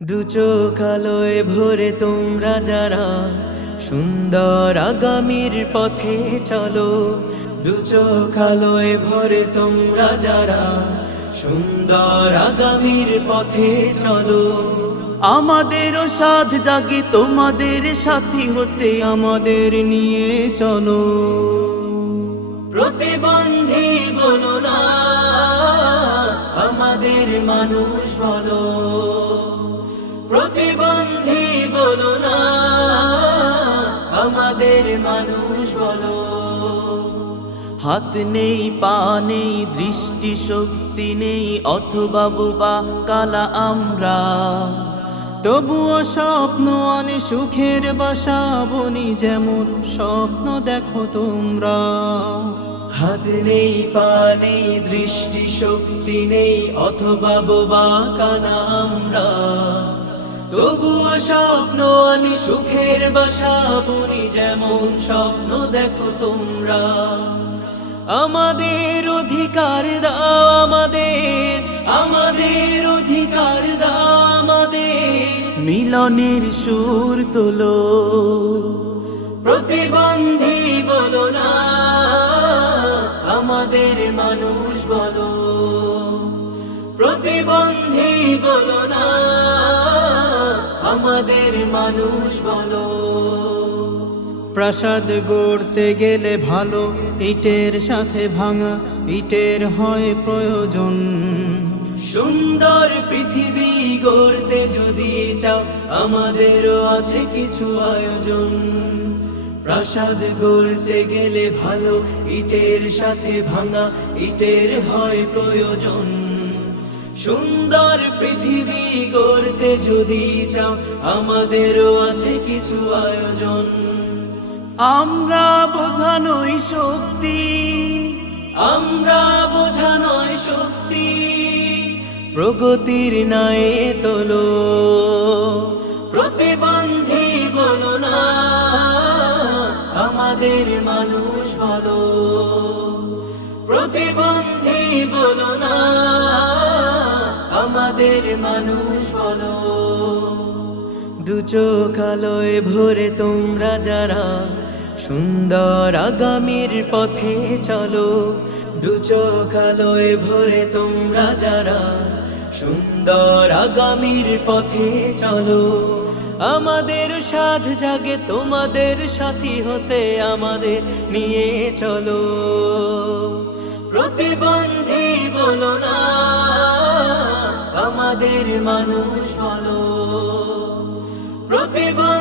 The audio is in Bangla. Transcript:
দু চোখ ভরে তোমরা যারা সুন্দর আগামীর পথে চলো, দু চোখ ভরে তোমরা যারা সুন্দর আগামীর পথে চলো। আমাদেরও সাধ জাগে, তোমাদের সাথী হতে আমাদের নিয়ে চলো। প্রতিবন্ধী বলো না, আমাদের মানুষ বলো। আমাদের মানুষ বলো। হাত নেই, পা নেই, দৃষ্টি শক্তি নেই অথবা বুবা কালা আমরা। তবুও স্বপ্ন আনে সুখের বাসা, বনি যেমন স্বপ্ন দেখো তোমরা। হাত নেই, পা নেই, দৃষ্টি শক্তি নেই অথবা বোবা কানা আমরা। তবুও স্বপ্ন আনি সুখের বাসা যেমন স্বপ্ন দেখো তোমরা। আমাদের অধিকার দাও আমাদের আমাদের অধিকার দাও আমাদের। মিলনের সুর তোলো, প্রতিবন্ধী বলো না, আমাদের মানুষ বলো। প্রতিবন্ধী বলো না। আমাদের মানুষ বলো। প্রাসাদ গড়তে গেলে ভালো ইটের সাথে ভাঙা ইটের হয় প্রয়োজন। সুন্দর পৃথিবী গড়তে যদি চাও আমাদেরও আছে কিছু আয়োজন। প্রাসাদ গড়তে গেলে ভালো ইটের সাথে ভাঙা ইটের হয় প্রয়োজন। সুন্দর পৃথিবী গড়তে যদি চাও আমাদেরও আছে কিছু আয়োজন। আমরা বোঝানোই শক্তি। আমরা বোঝানোই শক্তি। প্রগতির নায়ে তোলো প্রতিবন্ধী বলো না আমাদের মানুষ বলো। প্রতিবন্ধী বলো না আমাদের মানুষ বলো। দু চোখ আলোয় ভরে তোমরা যারা সুন্দর আগামীর পথে চলো, দু চোখ আলোয় ভরে তোমরা যারা সুন্দর আগামীর পথে চলো। আমাদের সাধ জাগে, তোমাদের সাথী হতে আমাদের নিয়ে চলো। প্রতিবন্ধী বলো না। আমাদের মানুষ বলো। প্রতিভা